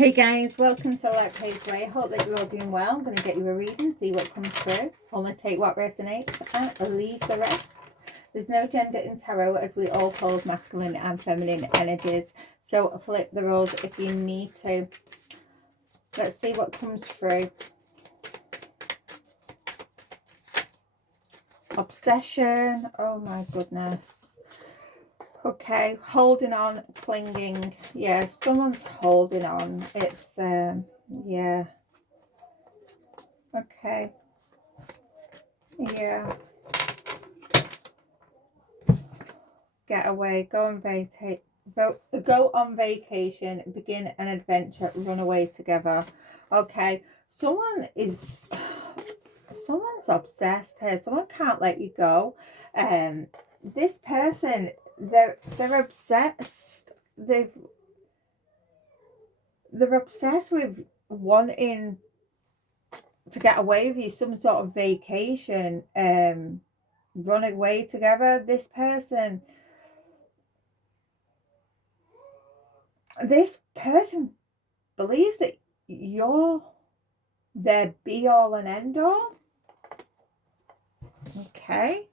Hey guys, welcome to Let Pace Way. I hope that you're all doing well. I'm going to get you a reading, see what comes through. Only take what resonates and leave the rest. There's no gender in tarot as we all hold masculine and feminine energies. So flip the roles if you need to. Let's see what comes through. Obsession. Oh my goodness. Okay, holding on, clinging. Yeah, someone's holding on. It's, yeah. Okay. Yeah. Get away, go on vacation, begin an adventure, run away together. Okay, someone's obsessed here. Someone can't let you go. This person, they're obsessed. They're obsessed with wanting to get away with you, some sort of vacation, run away together. This person believes that you're their be all and end all. Okay.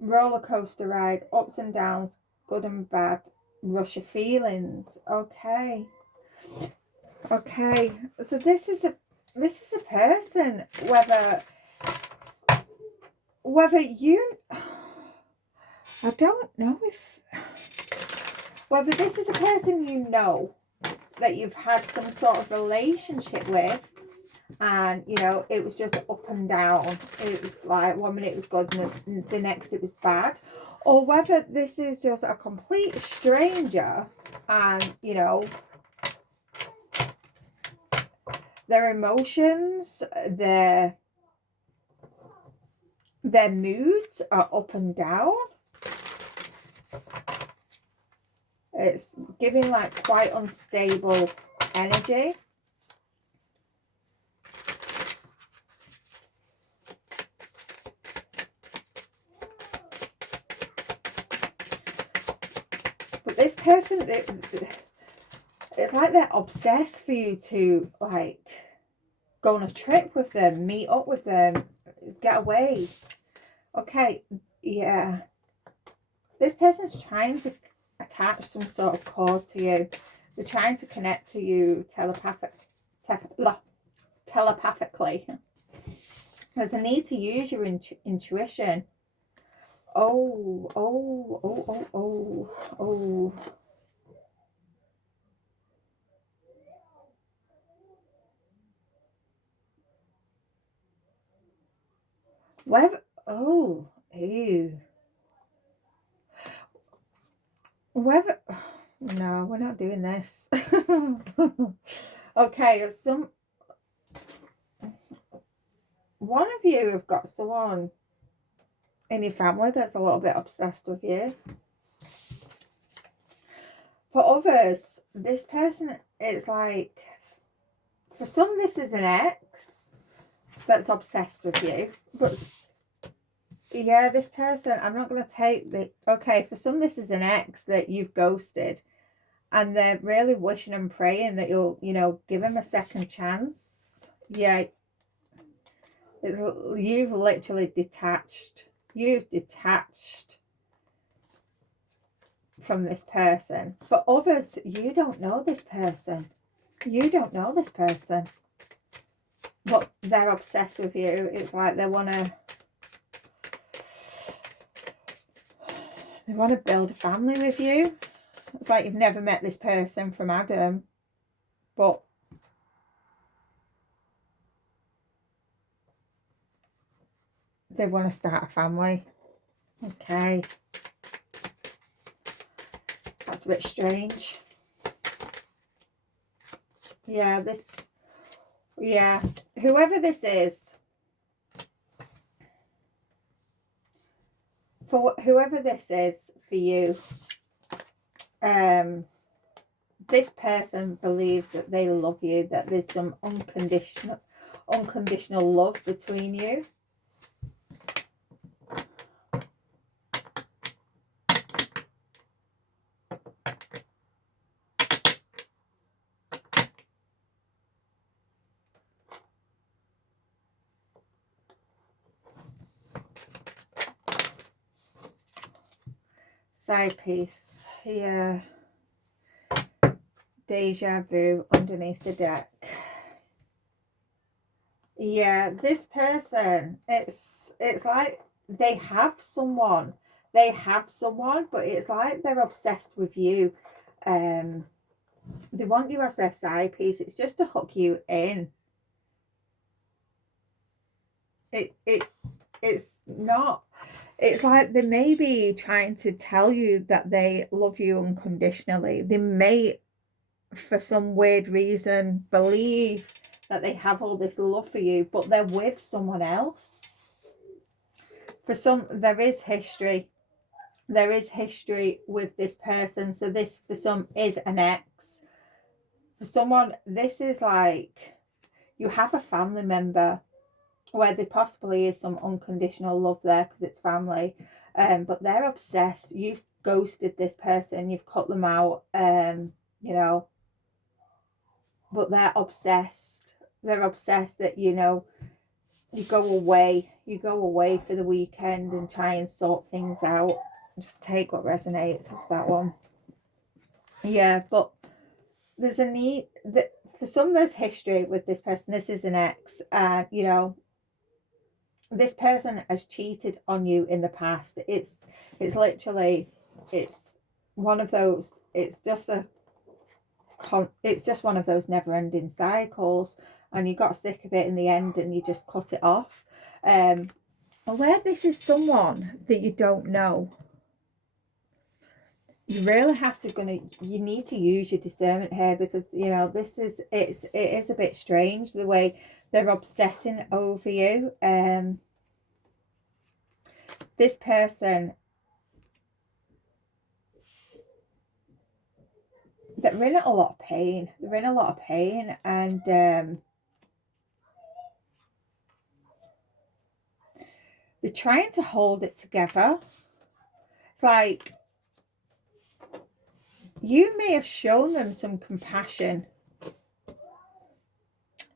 Roller coaster ride, ups and downs, good and bad, rush of feelings. Okay. Okay. So this is a person, whether you, I don't know if, whether this is a person you know that you've had some sort of relationship with, and you know it was just up and down. It was like 1 minute it was good and the next it was bad, or whether this is just a complete stranger and you know their emotions, their moods are up and down. It's giving like quite unstable energy. But this person, it's like they're obsessed for you to like go on a trip with them, meet up with them, get away. Okay, yeah. This person's trying to attach some sort of cord to you. They're trying to connect to you telepathically. There's a need to use your intuition. Oh. Whether, oh, ew. Whether, no, we're not doing this. Okay, one of you have got someone in your family that's a little bit obsessed with you. For others, this person, it's like, for some this is an ex that's obsessed with you, but yeah, this person, I'm not going to take the, okay, for some this is an ex that you've ghosted and they're really wishing and praying that you'll, you know, give him a second chance. Yeah, you've literally detached. You've detached from this person. For others, you don't know this person. You don't know this person. But they're obsessed with you. It's like they want to build a family with you. It's like you've never met this person from Adam, but they want to start a family. Okay. That's a bit strange. Yeah, whoever this is, for whoever this is for you, this person believes that they love you, that there's some unconditional love between you. Side piece. Yeah. Deja vu underneath the deck. Yeah, this person, it's like they have someone. They have someone, but it's like they're obsessed with you. They want you as their side piece. It's just to hook you in. It's not. It's like they may be trying to tell you that they love you unconditionally. They may, for some weird reason, believe that they have all this love for you, but they're with someone else. For some, there is history. There is history with this person. So this, for some, is an ex. For someone, this is like you have a family member where there possibly is some unconditional love there because it's family, but they're obsessed. You've ghosted this person, you've cut them out, you know, but they're obsessed. They're obsessed that, you know, you go away for the weekend and try and sort things out. Just take what resonates with that one. Yeah, but there's a need that for some, there's history with this person. This is an ex, and you know, this person has cheated on you in the past. It's literally, it's one of those, it's just one of those never-ending cycles, and you got sick of it in the end and you just cut it off. And where this is someone that you don't know, you really have to you need to use your discernment here, because you know it is a bit strange the way they're obsessing over you. This person, they're in a lot of pain. They're in a lot of pain, and they're trying to hold it together. It's like you may have shown them some compassion.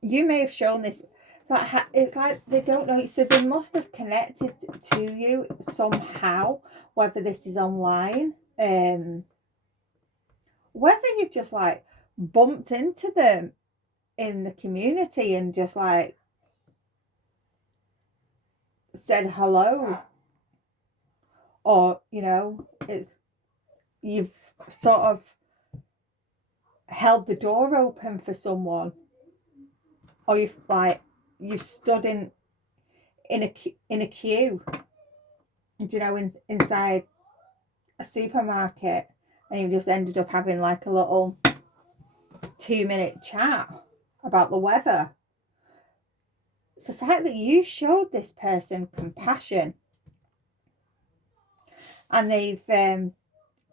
You may have shown this. It's like they don't know. So they must have connected to you somehow, whether this is online, whether you've just like bumped into them in the community and just like said hello, or you know, you've sort of held the door open for someone, or you've stood in a queue, you know, inside a supermarket, and you just ended up having like a little 2-minute chat about the weather. It's the fact that you showed this person compassion, and they've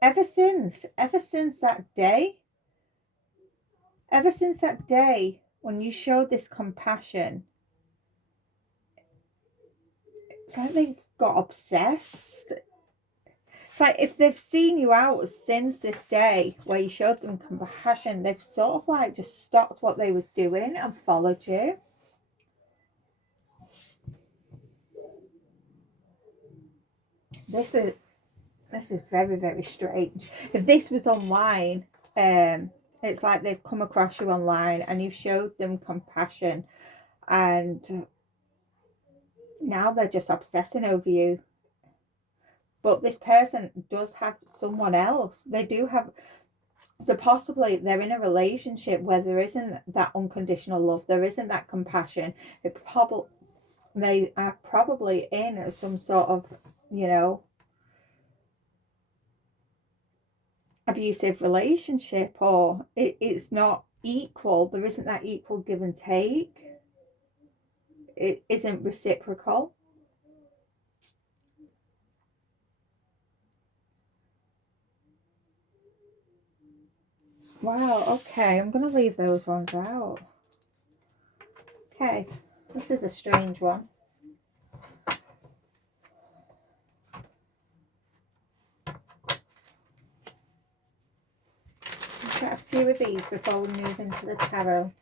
ever since that day when you showed this compassion, it's like they've got obsessed. It's like if they've seen you out since this day where you showed them compassion, they've sort of like just stopped what they was doing and followed you. This is very, very strange. If this was online, it's like they've come across you online and you showed them compassion, and now they're just obsessing over you. But this person does have someone else. They do have, so possibly they're in a relationship where there isn't that unconditional love, there isn't that compassion. They are probably in some sort of, you know, abusive relationship, or it's not equal. There isn't that equal give and take. It isn't reciprocal. Wow, okay, I'm going to leave those ones out. Okay, this is a strange one. Let's get a few of these before we move into the tarot.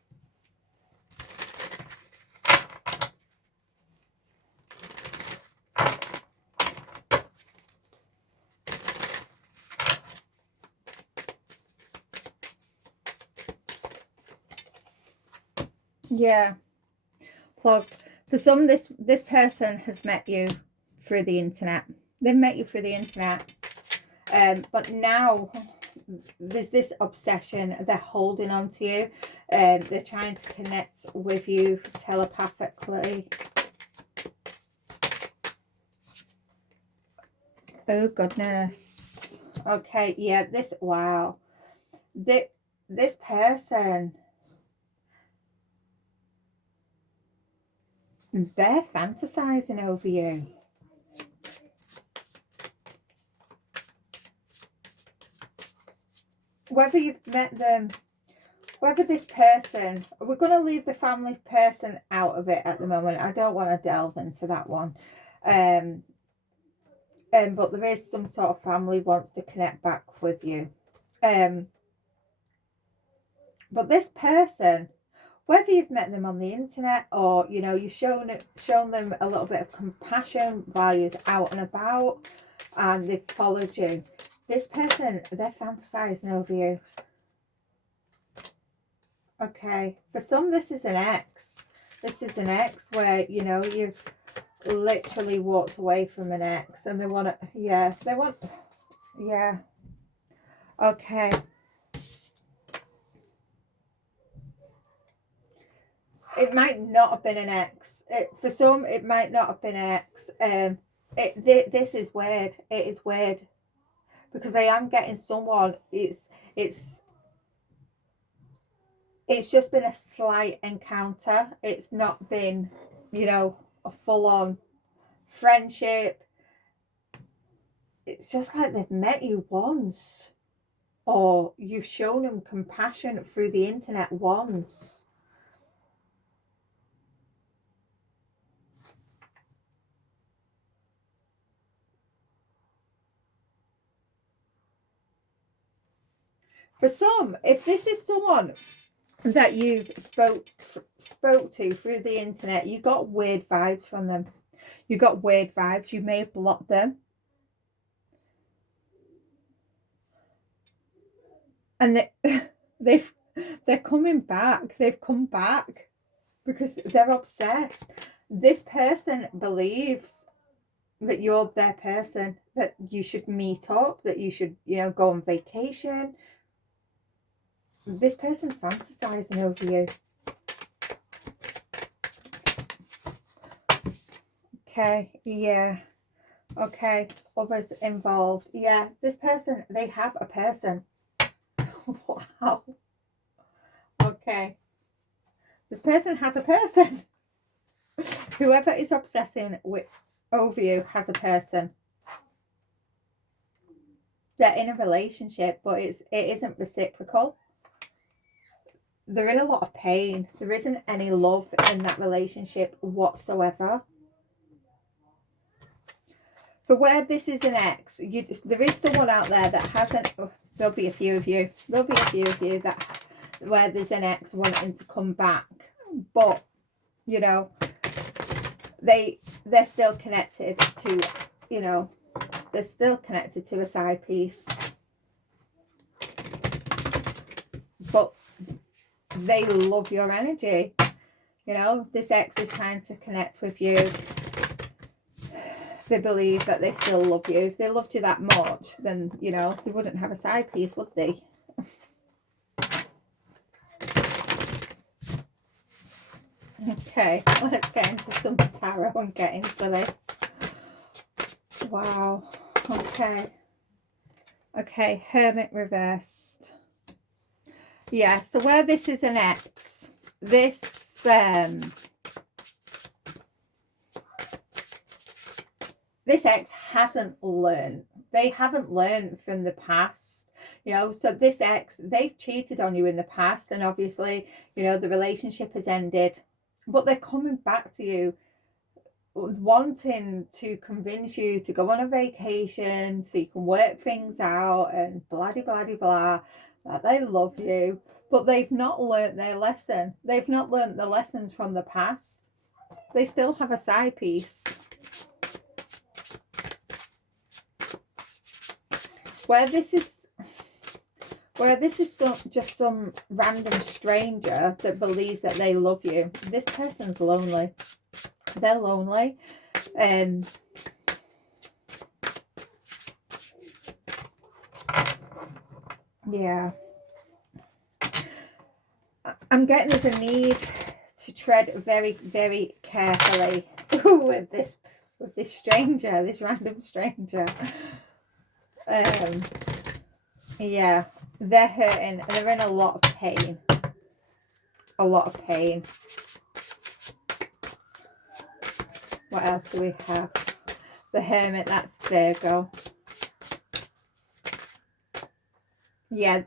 Yeah. Plugged. For some, this person has met you through the internet. They've met you through the internet. But now there's this obsession. They're holding on to you. They're trying to connect with you telepathically. Oh, goodness. Okay, yeah, wow. This person, they're fantasizing over you. Whether you've met them, whether this person, we're going to leave the family person out of it at the moment. I don't want to delve into that one. But there is some sort of family wants to connect back with you. But this person, whether you've met them on the internet or, you know, you've shown them a little bit of compassion while you're out and about and they've followed you, this person, they're fantasizing over you. Okay, for some, this is an ex. This is an ex where, you know, you've literally walked away from an ex and they want to, yeah, yeah. Okay. It might not have been an ex. For some, it might not have been an ex. This is weird. It is weird because I am getting someone. It's just been a slight encounter. It's not been, you know, a full-on friendship. It's just like they've met you once, or you've shown them compassion through the internet once. For some, if this is someone that you've spoke to through the internet, you got weird vibes from them. You got weird vibes. You may have blocked them. And they're coming back. They've come back because they're obsessed. This person believes that you're their person, that you should meet up, that you should, you know, go on vacation. This person's fantasizing over you. Okay, yeah. Okay, others involved. Yeah, this person, they have a person. Wow. Okay. This person has a person. Whoever is obsessing over you has a person. They're in a relationship, but it isn't reciprocal. They're in a lot of pain. There isn't any love in that relationship whatsoever. For where this is an ex, there is someone out there that hasn't. Oh, there'll be a few of you. There'll be a few of you that where there's an ex wanting to come back, but you know, they're still connected to, you know, they're still connected to a side piece, but they love your energy. You know, this ex is trying to connect with you. They believe that they still love you. If they loved you that much, then, you know, they wouldn't have a side piece, would they? Okay, let's get into some tarot and get into this. Wow. Okay. Okay, Hermit reversed. Yeah, so where this is an ex, this this ex hasn't learned. They haven't learned from the past, you know. So this ex, they've cheated on you in the past, and obviously, you know, the relationship has ended, but they're coming back to you wanting to convince you to go on a vacation so you can work things out and blah blah blah blah, that they love you, but they've not learnt their lesson. They've not learnt the lessons from the past. They still have a side piece. Where this is Where this is just some random stranger that believes that they love you. This person's lonely. They're lonely. And yeah. I'm getting there's a need to tread very, very carefully with this stranger, this random stranger. Yeah, they're hurting. They're in a lot of pain. A lot of pain. What else do we have? The Hermit, that's Virgo. Yeah.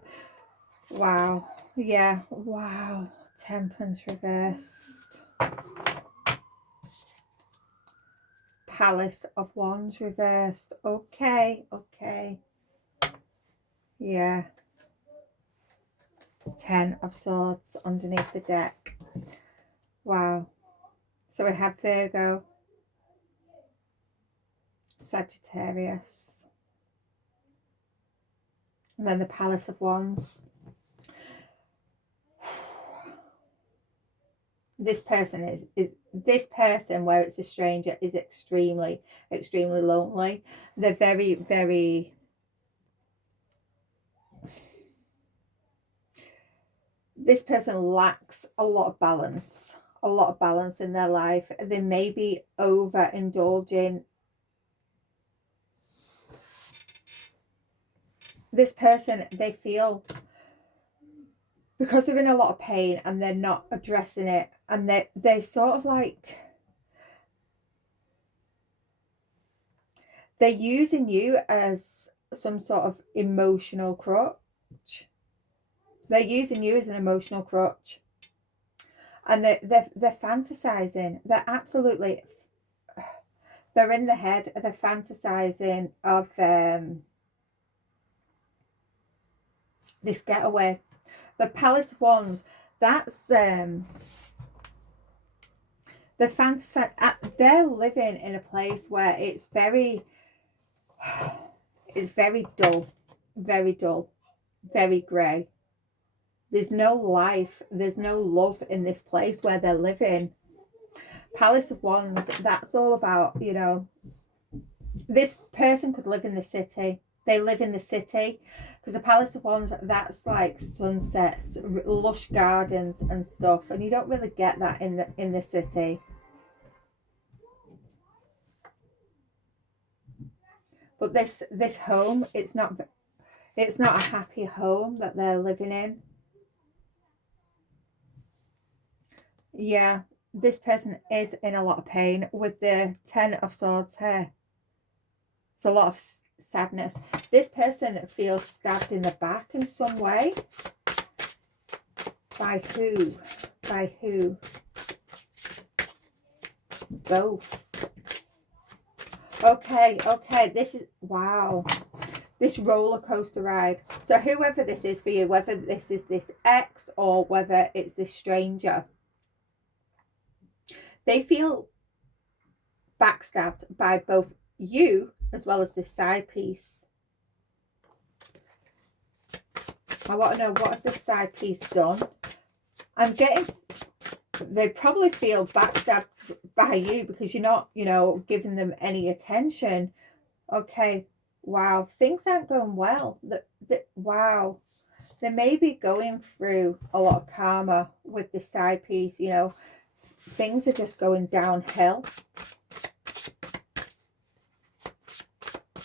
Wow. Yeah. Wow. Temperance reversed. Palace of Wands reversed. Okay. Okay. Yeah. 10 of Swords underneath the deck. Wow. So we have Virgo, Sagittarius, and then the Palace of Wands. This person is this person, where it's a stranger, is extremely, extremely lonely. They're very, very, this person lacks a lot of balance in their life. They may be overindulging. This person, they feel, because they're in a lot of pain and they're not addressing it, and they're sort of like, they're using you as some sort of emotional crutch. They're using you as an emotional crutch. And they're fantasizing. They're absolutely, they're in the head. They're fantasizing of this getaway. The Palace of Wands, that's they're fantasizing. They're living in a place where it's very dull, very grey. There's no life, there's no love in this place where they're living. Palace of Wands, that's all about, you know, this person could live in the city. They live in the city, because the Palace of Wands, that's like sunsets, lush gardens and stuff, and you don't really get that in the city. But this home, it's not a happy home that they're living in. Yeah, this person is in a lot of pain with the 10 of Swords here. It's a lot of sadness. This person feels stabbed in the back in some way. By who? By who? Both. Okay, okay. This is, wow. This roller coaster ride. So whoever this is for you, whether this is this ex or whether it's this stranger, they feel backstabbed by both you as well as this side piece. I want to know, what has this side piece done? I'm getting, they probably feel backstabbed by you because you're not, you know, giving them any attention. Okay, wow, things aren't going well. Wow, they may be going through a lot of karma with this side piece, you know. Things are just going downhill.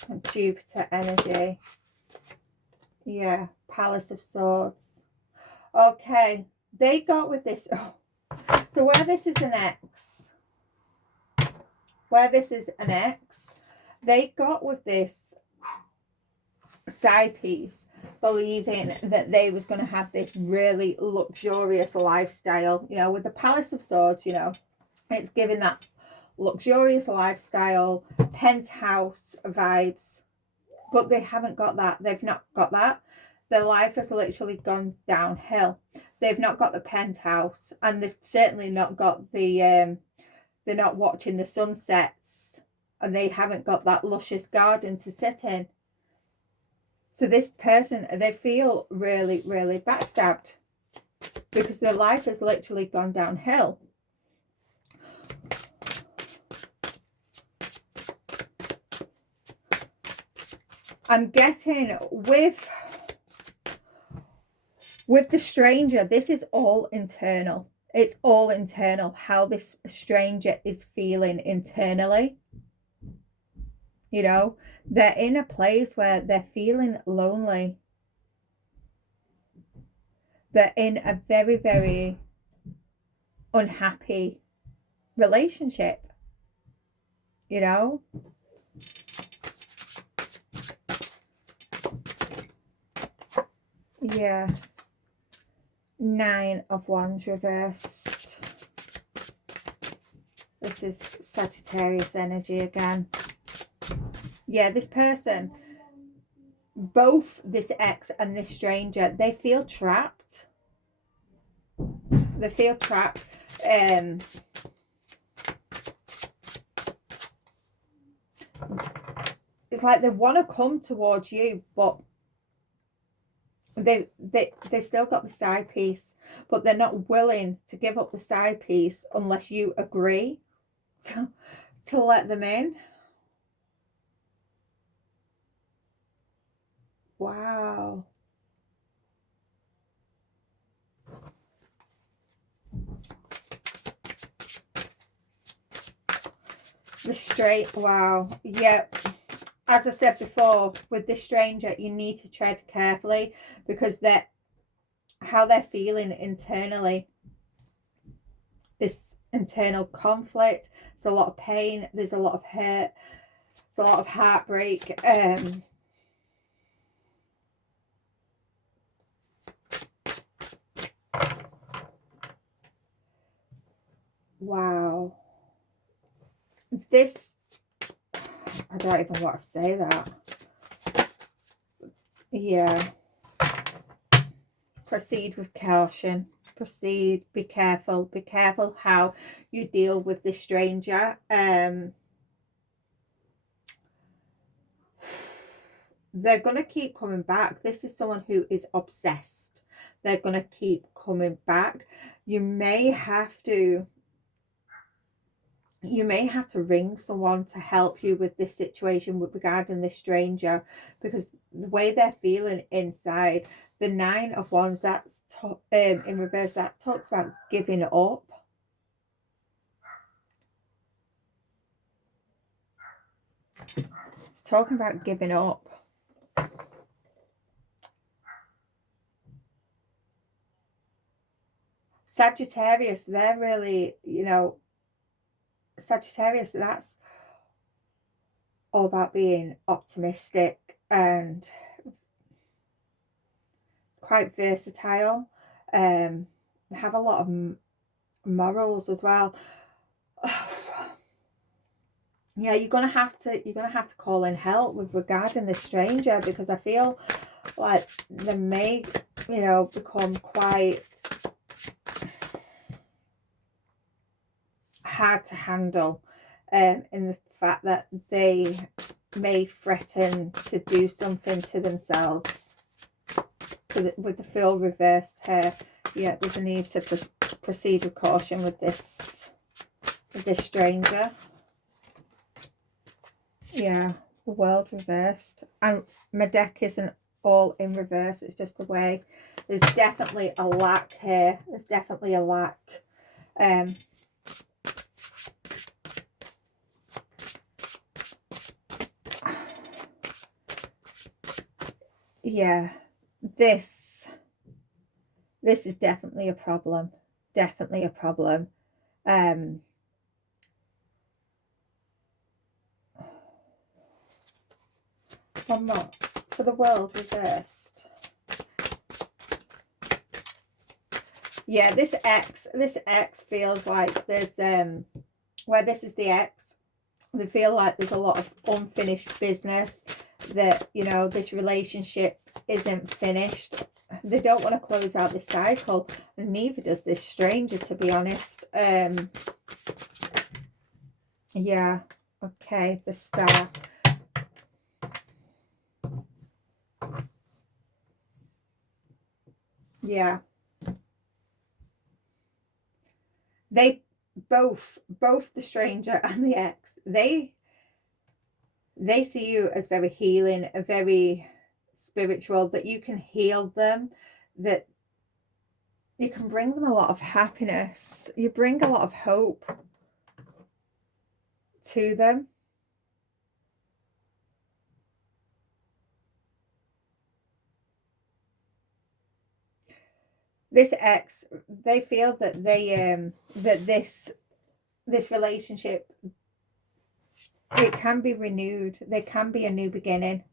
And Jupiter energy. Yeah, Palace of Swords. Okay, they got with this. Oh. So where this is an X, they got with this side piece believing that they was going to have this really luxurious lifestyle, you know, with the Palace of Swords, you know, it's giving that luxurious lifestyle, penthouse vibes, but they haven't got that. They've not got that. Their life has literally gone downhill. They've not got the penthouse, and they've certainly not got the they're not watching the sunsets, and they haven't got that luscious garden to sit in. So this person, they feel really, really backstabbed because their life has literally gone downhill. I'm getting with the stranger, this is all internal. It's all internal, how this stranger is feeling internally. You know, they're in a place where they're feeling lonely. They're in a very, very unhappy relationship, you know. Yeah. 9 of Wands reversed. This is Sagittarius energy again. Yeah, this person, both this ex and this stranger, they feel trapped. They feel trapped. It's like they want to come towards you, but they've still got the side piece, but they're not willing to give up the side piece unless you agree to let them in. Wow. The straight, wow. Yep. As I said before, with this stranger, you need to tread carefully because how they're feeling internally. This internal conflict. There's a lot of pain. There's a lot of hurt. There's a lot of heartbreak. Wow. This, I don't even want to say that. Yeah. Proceed with caution. Proceed. Be careful. Be careful how you deal with this stranger. They're going to keep coming back. This is someone who is obsessed. They're going to keep coming back. You may have to ring someone to help you with this situation regarding this stranger, because the way they're feeling inside, the 9 of Wands, that's in reverse, that talks about giving up. It's talking about giving up. Sagittarius, they're really, you know, Sagittarius, that's all about being optimistic and quite versatile. They have a lot of morals as well. Yeah, you're gonna have to call in help with regarding this stranger, because I feel like they may, you know, become quite hard to handle, in the fact that they may threaten to do something to themselves. So with the Fool reversed here, yeah, there's a need to proceed with caution with this stranger. Yeah, the World reversed, and my deck isn't all in reverse, it's just the way. There's definitely a lack here. There's definitely a lack. Yeah, this is definitely a problem. Definitely a problem. One more for the World reversed. Yeah, this X feels like there's where this is the X, they feel like there's a lot of unfinished business, that, you know, this relationship isn't finished. They don't want to close out this cycle, and neither does this stranger, to be honest. Yeah, okay, the Star. Yeah. They both the stranger and the ex, they see you as very healing, very spiritual, that you can heal them, that you can bring them a lot of happiness. You bring a lot of hope to them. This ex, they feel that that this relationship, it can be renewed. There can be a new beginning.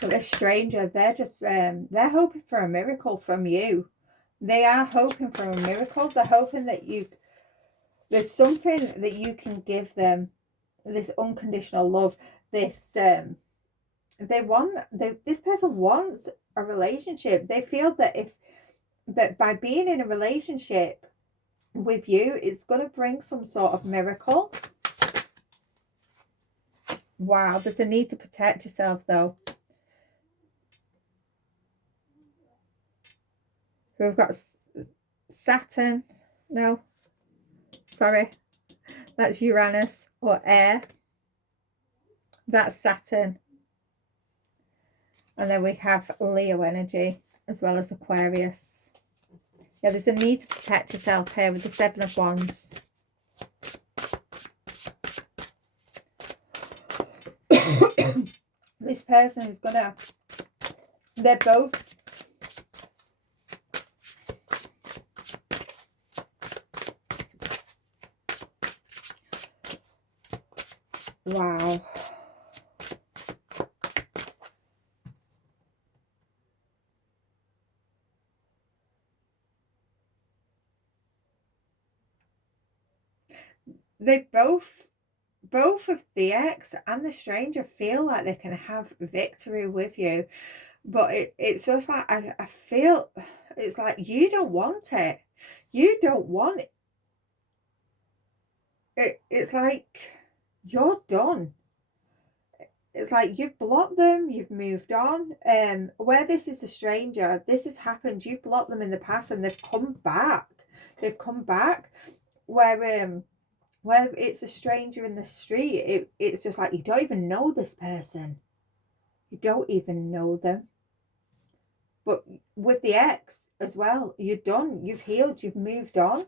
But this stranger, they're just they're hoping for a miracle from you. They are hoping for a miracle. They're hoping that there's something that you can give them, this unconditional love, this this person wants a relationship. They feel that by being in a relationship with you, it's going to bring some sort of miracle. Wow, there's a need to protect yourself though. We've got Saturn. No, sorry, that's Uranus or air. That's Saturn. And then we have Leo energy as well as Aquarius. Yeah, there's a need to protect yourself here with the Seven of Wands. This person is gonna, they're both, wow. They both of the ex and the stranger feel like they can have victory with you, but it's just like I feel it's like you don't want it. You don't want it. It's like you're done. It's like you've blocked them, you've moved on. Where this is a stranger, this has happened. You've blocked them in the past and they've come back. They've come back. Where it's a stranger in the street, it's just like you don't even know this person. You don't even know them. But with the ex as well, you're done. You've healed. You've moved on.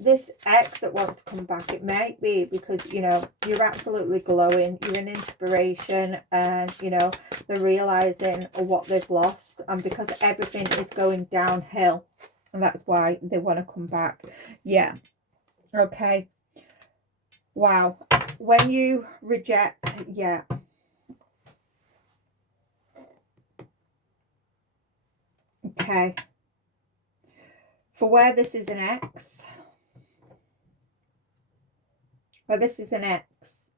This ex that wants to come back, it might be because, you know, you're absolutely glowing. You're an inspiration and, you know, they're realising what they've lost. And because everything is going downhill, and that's why they want to come back. Yeah. Okay. Wow. When you reject, yeah. Okay. For where this is an X, where this is an X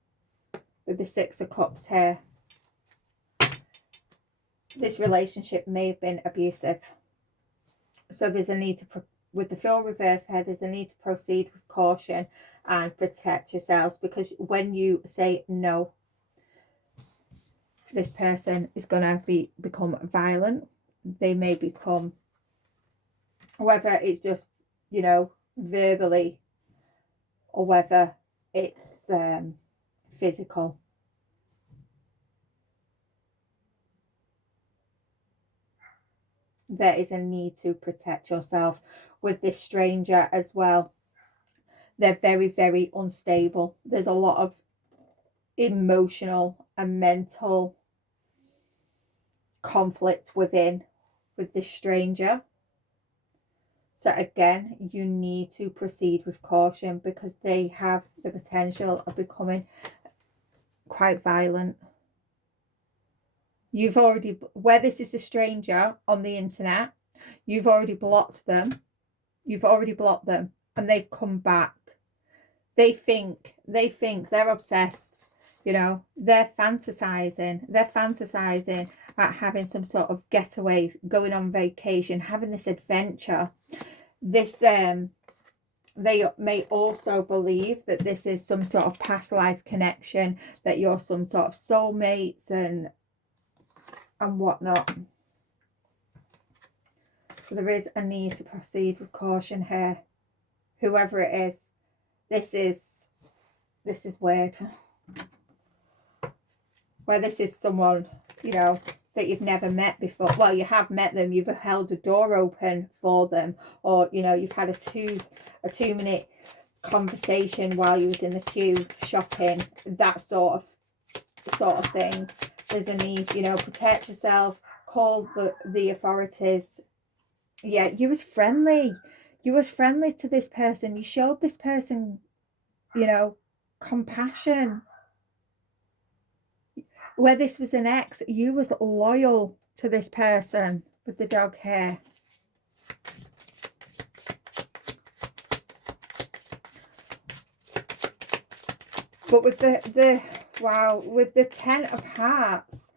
with the Six of Cups here, this relationship may have been abusive. So there's a need to, with the Fool reverse here, there's a need to proceed with caution and protect yourselves, because when you say no, this person is going to become violent. They may become, whether it's just, you know, verbally, or whether it's physical. There is a need to protect yourself with this stranger as well. They're very, very unstable. There's a lot of emotional and mental conflict with this stranger. So again, you need to proceed with caution, because they have the potential of becoming quite violent. You've already, where this is a stranger on the internet, you've already blocked them. You've already blocked them and they've come back. They think they're obsessed, you know, they're fantasizing about having some sort of getaway, going on vacation, having this adventure. This they may also believe that this is some sort of past life connection, that you're some sort of soulmates and whatnot. So there is a need to proceed with caution here. Whoever it is, this is weird. Where this is someone, you know, that you've never met before. Well, you have met them, you've held a door open for them, or, you know, you've had a 2-minute conversation while you was in the queue shopping, that sort of thing. There's a need, you know, protect yourself, call the authorities. Yeah, you was friendly to this person. You showed this person, you know, compassion. Where this was an ex, you was loyal to this person with the dog hair. But with the wow, with the 10 of Hearts,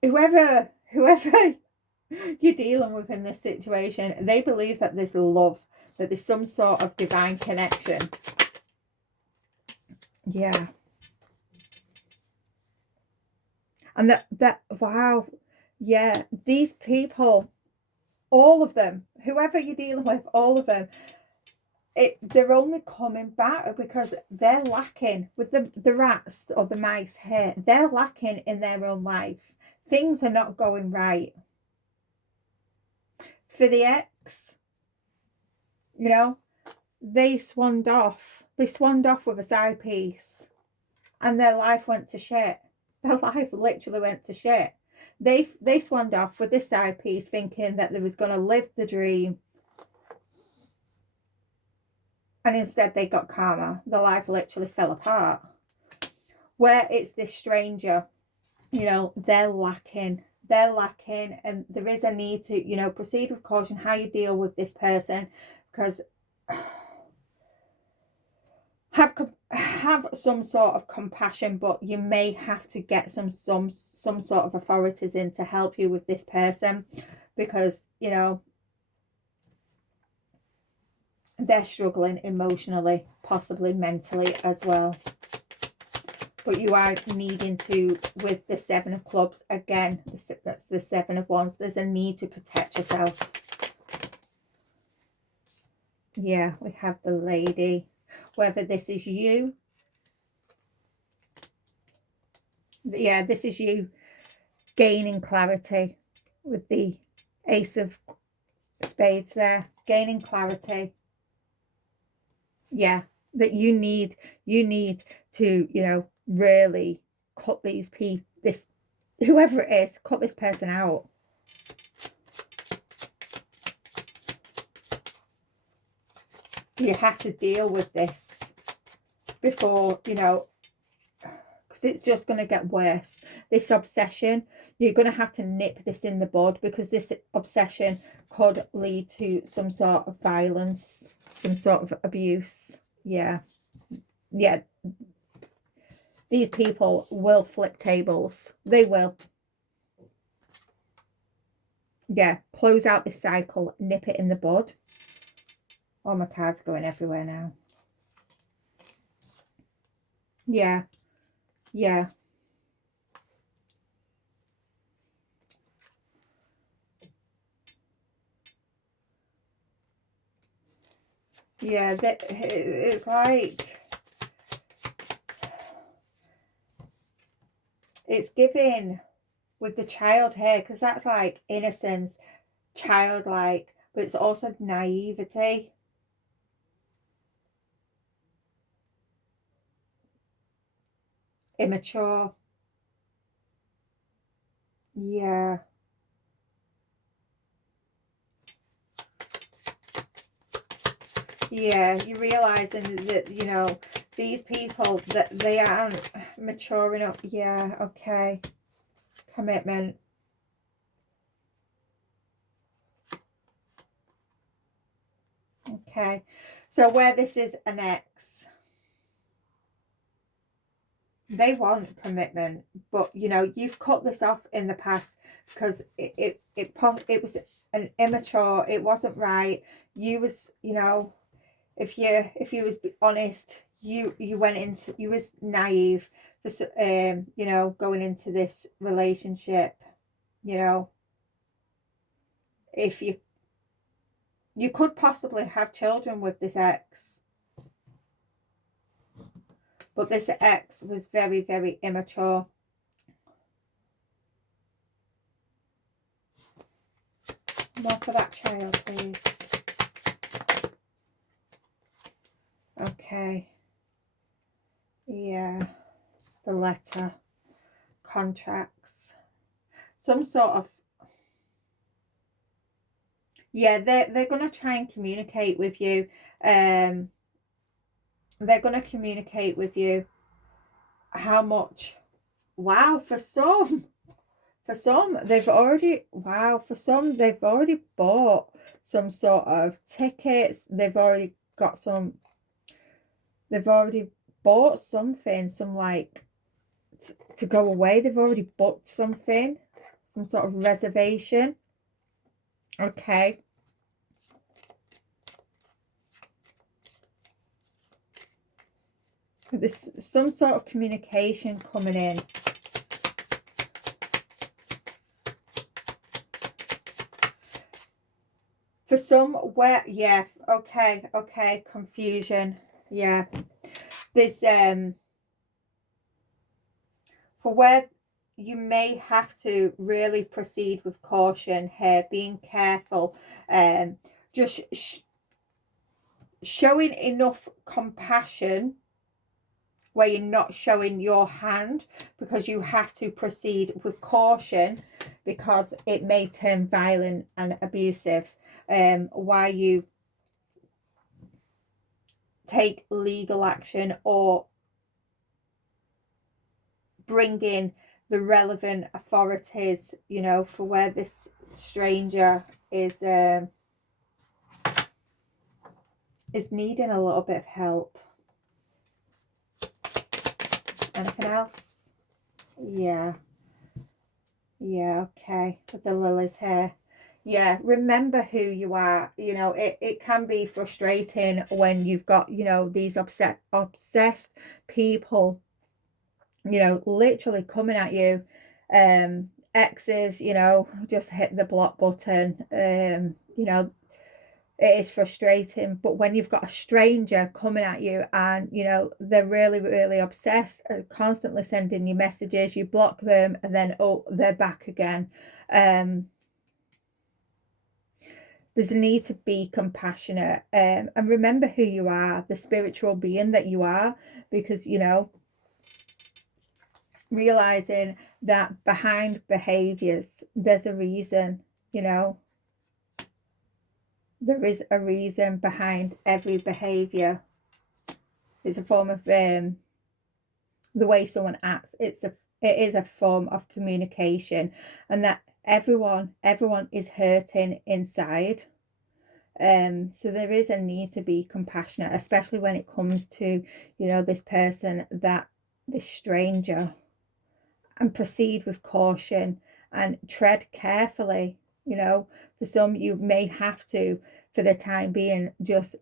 whoever you're dealing with in this situation, they believe that there's love, that there's some sort of divine connection. Yeah. And that wow, yeah, these people, all of them, whoever you're dealing with, all of them, they're only coming back because they're lacking with the rats or the mice here. They're lacking in their own life. Things are not going right. For the ex, you know, they swanned off. They swanned off with a side piece, and their life went to shit. Their life literally went to shit. They swanned off with this side piece, thinking that they was going to live the dream, and instead they got karma. Their life literally fell apart. Where it's this stranger, you know, they're lacking, and there is a need to, you know, proceed with caution how you deal with this person, because have some sort of compassion, but you may have to get some sort of authorities in to help you with this person, because, you know, they're struggling emotionally, possibly mentally as well. But you are needing to, with the 7 of Clubs, again, that's the 7 of Wands, there's a need to protect yourself. Yeah, we have the Lady. Whether this is you, yeah, this is you gaining clarity with the Ace of Spades there, gaining clarity. Yeah, that you need to, you know, really cut these people, this, whoever it is, cut this person out. You have to deal with this before, you know, because it's just going to get worse. This obsession, you're going to have to nip this in the bud, because this obsession could lead to some sort of violence, some sort of abuse. Yeah. Yeah. These people will flip tables. They will. Yeah. Close out this cycle. Nip it in the bud. Oh, my cards going everywhere now. Yeah. Yeah. Yeah. It's like, it's giving with the child here, because that's like innocence, childlike, but it's also naivety. Immature. Yeah. Yeah, you're realizing that, you know, these people, that they aren't mature enough. Yeah, okay. Commitment. Okay. So where this is an ex, They want commitment, but you know, you've cut this off in the past because it was an immature, it wasn't right. You was, you know, if you was honest, you went into, you was naive for you know, going into this relationship. You know, if you could possibly have children with this ex, but this ex was very, very immature. More for that child, please. Okay. Yeah. The letter. Contracts. Some sort of... Yeah, they're going to try and communicate with you. They're going to communicate with you how much... Wow, for some they've already... Wow, for some they've already bought some sort of tickets. They've already got some... They've already bought something, some like to go away. They've already booked something, some sort of reservation. Okay. There's some sort of communication coming in. For some, where... Yeah, okay, confusion. Yeah. There's for where you may have to really proceed with caution here, being careful, just showing enough compassion where you're not showing your hand, because you have to proceed with caution because it may turn violent and abusive. While you take legal action or bring in the relevant authorities, you know, for where this stranger is needing a little bit of help. Anything else? Yeah, okay, with the lilies here. Yeah, remember who you are. You know, it can be frustrating when you've got, you know, these obsessed people, you know, literally coming at you. Exes, you know, just hit the block button. You know, it is frustrating, but when you've got a stranger coming at you and, you know, they're really, really obsessed, constantly sending you messages, you block them, and then, oh, they're back again. There's a need to be compassionate, and remember who you are, the spiritual being that you are, because, you know, realizing that behind behaviors, there's a reason, you know. There is a reason behind every behavior. It's a form of the way someone acts. It is a form of communication, and that everyone is hurting inside. So there is a need to be compassionate, especially when it comes to, you know, this person, this stranger, and proceed with caution and tread carefully. You know, for some, you may have to, for the time being, just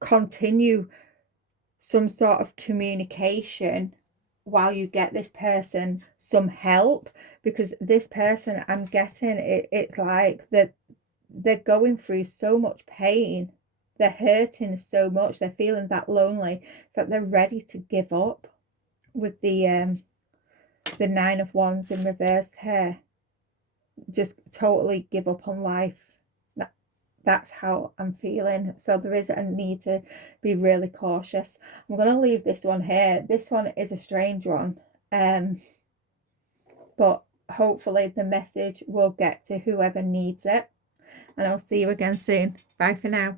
continue some sort of communication while you get this person some help, because this person, I'm getting it's like that they're going through so much pain, they're hurting so much, they're feeling that lonely, that they're ready to give up. With the Nine of Wands in reversed here, just totally give up on life. That's how I'm feeling. So there is a need to be really cautious. I'm going to leave this one here. This one is a strange one, but hopefully the message will get to whoever needs it, and I'll see you again soon. Bye for now.